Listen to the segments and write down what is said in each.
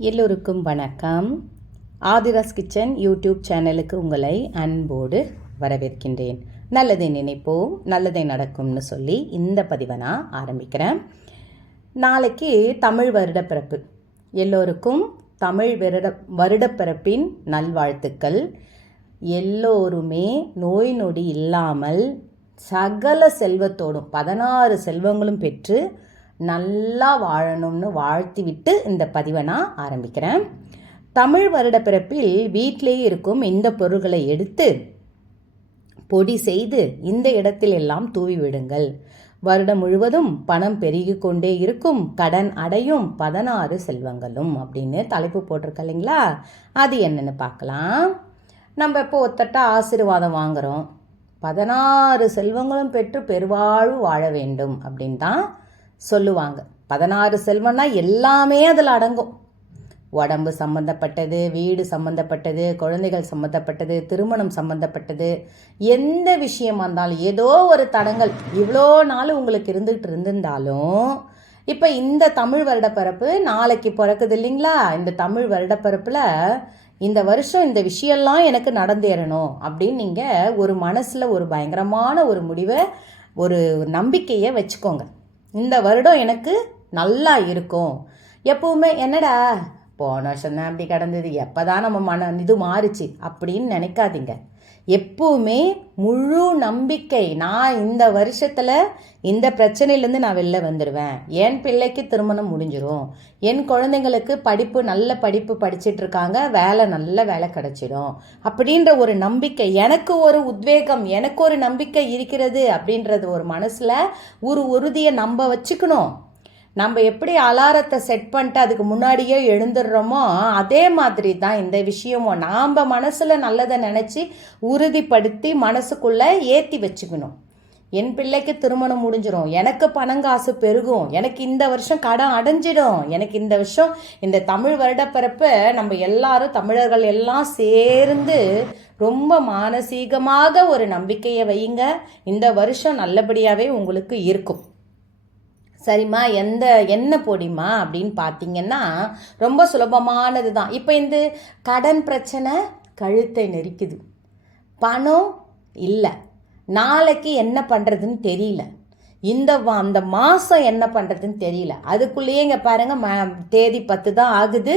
எல்லோருக்கும் வணக்கம். Aadhira's kitchen YouTube சேனலுக்கு உங்களை அன்போடு வரவேற்கின்றேன். நல்லதை நினைப்போம் நல்லதை நடக்கும்னு சொல்லி இந்த பதிவை நான் ஆரம்பிக்கிறேன். நாளைக்கு தமிழ் வருடப்பிறப்பு. எல்லோருக்கும் தமிழ் வருட வருடப்பிறப்பின் நல்வாழ்த்துக்கள். எல்லோருமே நோய் நொடி இல்லாமல் சகல செல்வத்தோடும் பதினாறு செல்வங்களும் பெற்று நல்லா வாழணும்னு வாழ்த்தி விட்டு இந்த பதிவை நான் ஆரம்பிக்கிறேன். தமிழ் வருட பிறப்பில் வீட்டிலேயே இருக்கும் இந்த பொருள்களை எடுத்து பொடி செய்து இந்த இடத்தில் எல்லாம் தூவி விடுங்கள். வருடம் முழுவதும் பணம் பெருகி கொண்டே இருக்கும் கடன் அடையும் பதினாறு செல்வங்களும் அப்படின்னு தலைப்பு போட்டிருக்க இல்லைங்களா? அது என்னென்னு பார்க்கலாம். நம்ம இப்போ ஒத்தட்ட ஆசீர்வாதம் வாங்குகிறோம் பதினாறு செல்வங்களும் பெற்று பெருவாழ்வு வாழ வேண்டும் அப்படின்னு தான் சொல்லுவாங்க. பதினாறு செல்வம்னா எல்லாமே அதில் அடங்கும். உடம்பு சம்மந்தப்பட்டது வீடு சம்மந்தப்பட்டது குழந்தைகள் சம்மந்தப்பட்டது திருமணம் சம்மந்தப்பட்டது எந்த விஷயமா இருந்தாலும் ஏதோ ஒரு தடங்கள் இவ்வளோ நாள் உங்களுக்கு இருந்துகிட்டு இருந்திருந்தாலும் இப்போ இந்த தமிழ் வருடப்பிறப்பு நாளைக்கு பிறக்குது இல்லைங்களா? இந்த தமிழ் வருடப்பிறப்பில் இந்த வருஷம் இந்த விஷயம்லாம் எனக்கு நடந்தேறணும் அப்படின்னு நீங்கள் ஒரு மனசில் ஒரு பயங்கரமான ஒரு முடிவை ஒரு நம்பிக்கையை வச்சுக்கோங்க. இந்த வருடம் எனக்கு நல்லா இருக்கும். எப்பவுமே என்னடா போன வருஷம் தான் அப்படி கிடந்தது எப்போ தான் நம்ம மன இது மாறுச்சு அப்படின்னு நினைக்காதீங்க. எப்போவுமே முழு நம்பிக்கை நான் இந்த வருஷத்தில் இந்த பிரச்சனையிலேருந்து நான் வெளில வந்துடுவேன் என் பிள்ளைக்கு திருமணம் முடிஞ்சிடும் என் குழந்தைங்களுக்கு படிப்பு நல்ல படிப்பு படிச்சிட்டு இருக்காங்க. வேலை நல்ல வேலை கிடைச்சிடும். அப்படின்ற ஒரு நம்பிக்கை எனக்கு ஒரு உத்வேகம் எனக்கு ஒரு நம்பிக்கை இருக்கிறது அப்படின்றது ஒரு மனசில் ஒரு உறுதியை நம்ப வச்சுக்கணும். நம்ம எப்படி அலாரத்தை செட் பண்ணிட்டு அதுக்கு முன்னாடியே எழுந்துடுறோமோ அதே மாதிரி தான் இந்த விஷயமும். நாம் மனசில் நல்லதை நினச்சி உறுதிப்படுத்தி மனசுக்குள்ளே ஏற்றி வச்சுக்கணும். என் பிள்ளைக்கு திருமணம் முடிஞ்சிடும் எனக்கு பணங்காசு பெருகும். எனக்கு இந்த வருஷம் கடன் அடைஞ்சிடும். எனக்கு இந்த வருஷம் இந்த தமிழ் வருடப்பிறப்ப நம்ம எல்லாரும் தமிழர்கள் எல்லாம் சேர்ந்து ரொம்ப மானசீகமாக ஒரு நம்பிக்கையை வையுங்க. இந்த வருஷம் நல்லபடியாகவே உங்களுக்கு இருக்கும். சரிம்மா எந்த என்ன பொடிமா அப்படின்னு பார்த்தீங்கன்னா ரொம்ப சுலபமானது தான். இப்போ இந்த கடன் பிரச்சனை கழுத்தை நெரிக்குது. பணம் இல்லை. நாளைக்கு என்ன பண்ணுறதுன்னு தெரியல. இந்த அந்த மாதம் என்ன பண்ணுறதுன்னு தெரியல. அதுக்குள்ளேயே இங்கே பாருங்கள் ம தேதி பத்து தான் ஆகுது.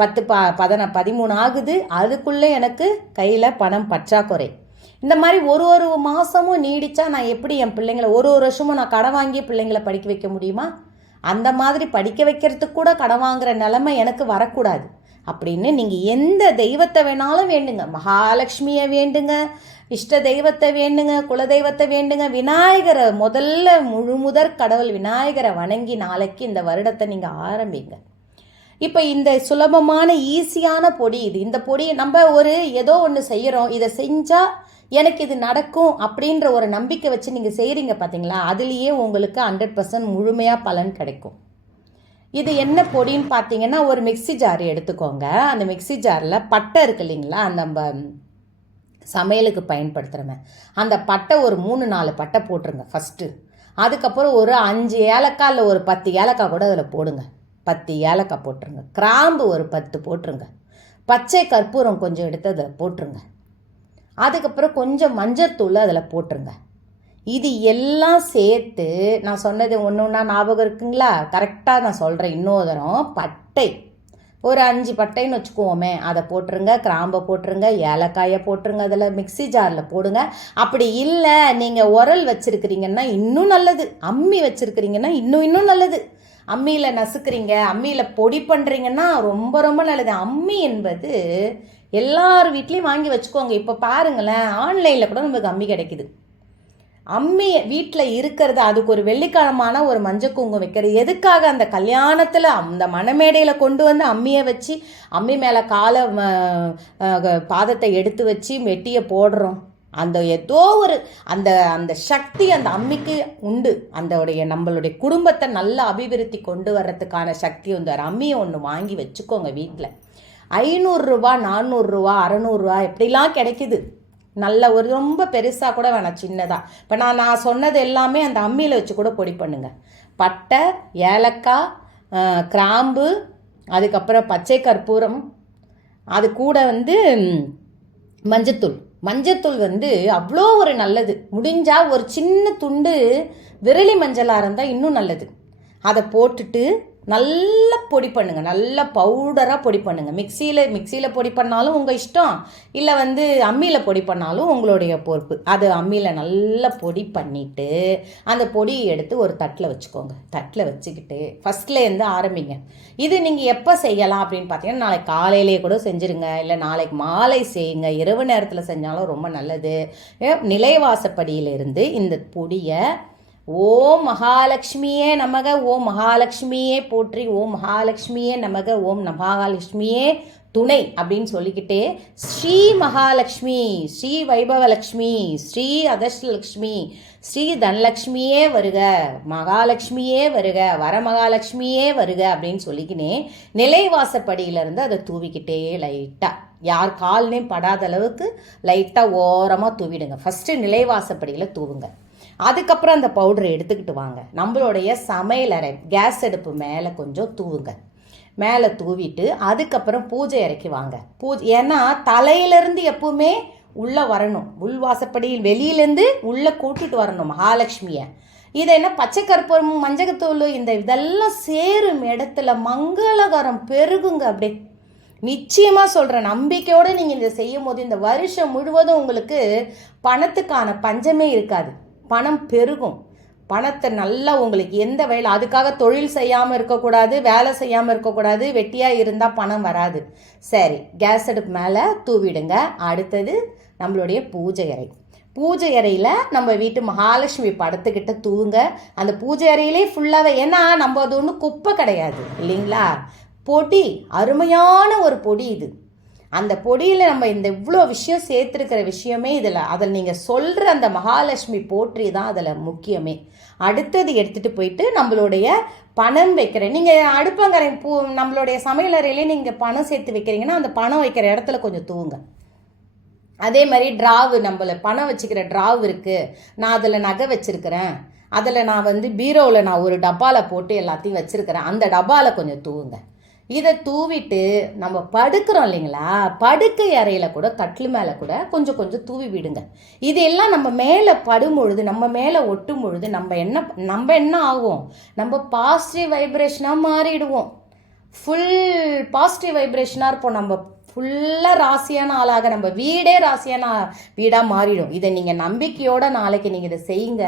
பத்து ப பதின பதிமூணு ஆகுது. அதுக்குள்ளே எனக்கு கையில் பணம் பற்றாக்குறை. இந்த மாதிரி ஒரு ஒரு மாதமும் நீடித்தா நான் எப்படி என் பிள்ளைங்களை ஒரு ஒரு வருஷமும் நான் கடன் வாங்கி பிள்ளைங்களை படிக்க வைக்க முடியுமா? அந்த மாதிரி படிக்க வைக்கிறதுக்கு கூட கடன் வாங்குற நிலைமை எனக்கு வரக்கூடாது. அப்படின்னு நீங்கள் எந்த தெய்வத்தை வேணாலும் வேண்டுங்க. மகாலட்சுமியை வேண்டுங்க இஷ்ட தெய்வத்தை வேண்டுங்க குலதெய்வத்தை வேண்டுங்க. விநாயகரை முதல்ல முழு முதற் கடவுள் விநாயகரை வணங்கி நாளைக்கு இந்த வருடத்தை நீங்கள் ஆரம்பிங்க. இப்போ இந்த சுலபமான ஈஸியான பொடி இது. இந்த பொடி நம்ம ஒரு ஏதோ ஒன்று செய்கிறோம் இதை செஞ்சால் எனக்கு இது நடக்கும் அப்படின்ற ஒரு நம்பிக்கை வச்சு நீங்கள் செய்கிறீங்க பார்த்தீங்களா அதுலேயே உங்களுக்கு ஹண்ட்ரட் பர்சன்ட் முழுமையாக பலன் கிடைக்கும். இது என்ன பொடின்னு பார்த்தீங்கன்னா ஒரு மிக்ஸி ஜார் எடுத்துக்கோங்க. அந்த மிக்ஸி ஜாரில் பட்டை இருக்கு இல்லைங்களா? அந்த நம்ம சமையலுக்கு பயன்படுத்துகிறவன் அந்த பட்டை ஒரு மூணு நாலு பட்டை போட்டுருங்க ஃபஸ்ட்டு அதுக்கப்புறம் ஒரு அஞ்சு ஏலக்காய் இல்லை ஒரு பத்து ஏலக்காய் கூட அதில் போடுங்க. பத்து ஏலக்காய் போட்டுருங்க. கிராம்பு ஒரு பத்து போட்டுருங்க. பச்சை கற்பூரம் கொஞ்சம் எடுத்து அதில் போட்டுருங்க. அதுக்கப்புறம் கொஞ்சம் மஞ்சத்தூள் அதில் போட்டுருங்க. இது எல்லாம் சேர்த்து நான் சொன்னது ஒன்று ஒன்றா ஞாபகம் இருக்குங்களா? கரெக்டாக நான் சொல்கிறேன் இன்னொரு பட்டை. ஒரு அஞ்சு பட்டைன்னு வச்சுக்குவோமே அதை போட்டுருங்க. கிராம்பை போட்டுருங்க. ஏலக்காயை போட்டுருங்க. அதில் மிக்ஸி ஜாரில் போடுங்க. அப்படி இல்லை நீங்கள் உரல் வச்சுருக்கிறீங்கன்னா இன்னும் நல்லது. அம்மி வச்சுருக்கிறீங்கன்னா இன்னும் இன்னும் நல்லது. அம்மியில் நசுக்கிறீங்க அம்மியில் பொடி பண்ணுறீங்கன்னா ரொம்ப ரொம்ப நல்லது. அம்மி என்பது எல்லார் வீட்லேயும் வாங்கி வச்சுக்கோங்க. இப்போ பாருங்களேன் ஆன்லைனில் கூட நமக்கு அம்மி கிடைக்குது. அம்மி வீட்டில் இருக்கிறது அதுக்கு ஒரு வெள்ளிக்கிழமான ஒரு மஞ்சள் குங்குமம் வைக்கிறது. எதுக்காக? அந்த கல்யாணத்தில் அந்த மணமேடையில் கொண்டு வந்து அம்மியை வச்சு அம்மி மேலே காலை ம, பாதத்தை எடுத்து வச்சு மெட்டியை போடுறோம். அந்த ஏதோ ஒரு அந்த அந்த சக்தி அந்த அம்மிக்கு உண்டு. அந்தோடைய நம்மளுடைய குடும்பத்தை நல்ல அபிவிருத்தி கொண்டு வர்றதுக்கான சக்தி வந்து ஒரு அம்மியை ஒன்று வாங்கி வச்சுக்கோங்க வீட்டில் ஐநூறுரூவா நானூறுரூவா அறநூறுரூவா எப்படிலாம் கிடைக்குது. நல்ல ஒரு ரொம்ப பெருசாக கூட வேணாம் சின்னதாக இப்போ நான் நான் சொன்னது எல்லாமே அந்த அம்மியில் வச்சு கூட பொடி பண்ணுங்க. பட்டை ஏலக்காய் கிராம்பு அதுக்கப்புறம் பச்சை கற்பூரம் அது கூட வந்து மஞ்சத்தூள். மஞ்சத்தூள் வந்து அவ்வளோ ஒரு நல்லது. முடிஞ்சால் ஒரு சின்ன துண்டு விரலி மஞ்சளாக இருந்தால் இன்னும் நல்லது. அதை போட்டுட்டு நல்லா பொடி பண்ணுங்கள் நல்லா பவுடராக பொடி பண்ணுங்கள் மிக்சியில் மிக்சியில் பொடி பண்ணாலும் உங்கள் இஷ்டம். இல்லை வந்து அம்மியில் பொடி பண்ணாலும் உங்களுடைய பொறுப்பு. அது அம்மியில் நல்லா பொடி பண்ணிவிட்டு அந்த பொடியை எடுத்து ஒரு தட்டில் வச்சுக்கோங்க. தட்டில் வச்சுக்கிட்டு ஃபஸ்ட்லேருந்து ஆரம்பிங்க. இது நீங்கள் எப்போ செய்யலாம் அப்படின்னு பார்த்தீங்கன்னா நாளைக்கு காலையிலேயே கூட செஞ்சுருங்க. இல்லை நாளைக்கு மாலை செய்யுங்க. இரவு நேரத்தில் செஞ்சாலும் ரொம்ப நல்லது. நிலைவாசப்படியிலிருந்து இந்த பொடியை ஓம் மகாலட்சுமியே நமக ஓம் மகாலட்சுமியே போற்றி ஓம் மகாலட்சுமியே நமக ஓம் மகாலட்சுமியே துணை அப்படின்னு சொல்லிக்கிட்டே ஸ்ரீ மகாலட்சுமி ஸ்ரீ வைபவலக்ஷ்மி ஸ்ரீ அதர்ஷ்லக்ஷ்மி ஸ்ரீ தனலக்ஷ்மியே வருக மகாலட்சுமியே வருக வரமகாலட்சுமியே வருக அப்படின்னு சொல்லிக்கினே நிலைவாசப்படியிலேருந்து அதை தூவிக்கிட்டே லைட்டாக யார் கால்னே படாத அளவுக்கு லைட்டாக ஓரமாக தூவிடுங்க. ஃபஸ்ட்டு நிலைவாசப்படியில் தூவுங்க. அதுக்கப்புறம் அந்த பவுடரை எடுத்துக்கிட்டு வாங்க. நம்மளுடைய சமையலறை கேஸ் அடுப்பு மேலே கொஞ்சம் தூவுங்க. மேலே தூவிட்டு அதுக்கப்புறம் பூஜை இறக்கி வாங்க. பூஜை ஏன்னா தலையிலேருந்து எப்பவுமே உள்ளே வரணும். உள்வாசப்படியில் வெளியிலேருந்து உள்ளே கூட்டிட்டு வரணும் மகாலட்சுமியை. இதை என்ன பச்சை கற்பூரம் மஞ்சகத்தூள் இந்த இதெல்லாம் சேரும் இடத்துல மங்களகரம் பெருகுங்க அப்படியே. நிச்சயமாக சொல்கிறேன் நம்பிக்கையோடு நீங்கள் இதை செய்யும் போது இந்த வருஷம் முழுவதும் உங்களுக்கு பணத்துக்கான பஞ்சமே இருக்காது. பணம் பெருகும். பணத்தை நல்லா உங்களுக்கு எந்த வேலை அதுக்காக தொழில் செய்யாமல் இருக்கக்கூடாது வேலை செய்யாமல் இருக்கக்கூடாது வெட்டியாக இருந்தால் பணம் வராது. சரி கேஸ் அடுப்பு மேலே தூவிடுங்க. அடுத்தது நம்மளுடைய பூஜை அறை. பூஜை அறையில் நம்ம வீட்டு மகாலட்சுமி படத்துக்கிட்ட தூங்க. அந்த பூஜை அறையிலே ஃபுல்லாகவே ஏன்னா நம்ம அது ஒன்றும் குப்பை கிடையாது இல்லைங்களா? பொடி அருமையான ஒரு பொடி இது. அந்த பொடியில் நம்ம இந்த இவ்வளோ விஷயம் சேர்த்துருக்கிற விஷயமே இதில் அதில் நீங்கள் சொல்கிற அந்த மகாலட்சுமி போற்றி தான் அதில் முக்கியமே. அடுத்தது எடுத்துகிட்டு போயிட்டு நம்மளுடைய பணம் வைக்கிறேன். நீங்கள் அடுப்பங்கரை பூ நம்மளுடைய சமையலறையிலே நீங்கள் பணம் சேர்த்து வைக்கிறீங்கன்னா அந்த பணம் வைக்கிற இடத்துல கொஞ்சம் தூங்க. அதே மாதிரி ட்ராவு நம்மளை பணம் வச்சுக்கிற ட்ராவ் இருக்குது நான் அதில் நகை வச்சுருக்கிறேன். அதில் நான் வந்து பீரோவில் நான் ஒரு டப்பாவில் போட்டு எல்லாத்தையும் வச்சுருக்கிறேன். அந்த டப்பாவில் கொஞ்சம் தூவுங்க இதை தூவிட்டு நம்ம படுக்கிறோம் இல்லைங்களா? படுக்கை அறையில் கூட கட்டில் மேலே கூட கொஞ்சம் கொஞ்சம் தூவி விடுங்க. இதெல்லாம் நம்ம மேலே படும் பொழுது நம்ம மேலே ஒட்டும் பொழுது நம்ம என்ன நம்ம என்ன ஆகும்? நம்ம பாசிட்டிவ் வைப்ரேஷனாக மாறிடுவோம். ஃபுல் பாசிட்டிவ் வைப்ரேஷனாக இருப்போம். நம்ம ஃபுல்லாக ராசியான ஆளாக நம்ம வீடே ராசியான வீடாக மாறிடும். இதை நீங்கள் நம்பிக்கையோட நாளைக்கு நீங்கள் இதை செய்யுங்க.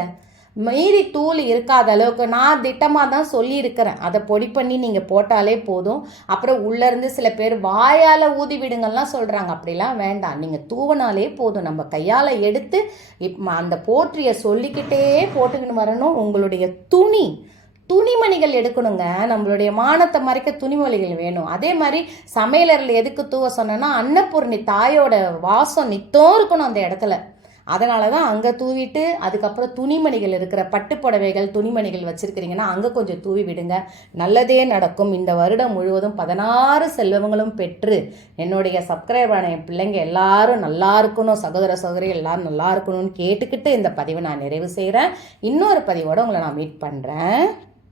மீறி தூள் இருக்காத அளவுக்கு நான் திட்டமாக தான் சொல்லியிருக்கிறேன். அதை பொடி பண்ணி நீங்கள் போட்டாலே போதும். அப்புறம் உள்ளேருந்து சில பேர் வாயால் ஊதி விடுங்கள்லாம் சொல்கிறாங்க அப்படிலாம் வேண்டாம். நீங்கள் தூவினாலே போதும். நம்ம கையால் எடுத்து இப் அந்த போற்றியை சொல்லிக்கிட்டே போட்டுக்கின்னு வரணும். உங்களுடைய துணி துணிமணிகள் எடுக்கணுங்க. நம்மளுடைய மானத்தை மறைக்க துணிமணிகள் வேணும். அதே மாதிரி சமையலறையில் எதுக்கு தூவ சொன்னேன்னா அன்னபூர்ணி தாயோட வாசம் நித்தம் இருக்கணும் அந்த இடத்துல. அதனால தான் அங்கே தூவிட்டு அதுக்கப்புறம் துணிமணிகள் இருக்கிற பட்டுப்புடவைகள் துணிமணிகள் வச்சுருக்கிறீங்கன்னா அங்கே கொஞ்சம் தூவி விடுங்க. நல்லதே நடக்கும். இந்த வருடம் முழுவதும் பதினாறு செல்வங்களும் பெற்று என்னுடைய சப்ஸ்கிரைபரான என் பிள்ளைங்க எல்லாரும் நல்லா இருக்கணும் சகோதர சகோதரி எல்லாரும் நல்லா இருக்கணும்னு கேட்டுக்கிட்டு இந்த பதிவை நான் நிறைவு செய்கிறேன் இன்னொரு பதிவோடு உங்களை நான் மீட் பண்ணுறேன்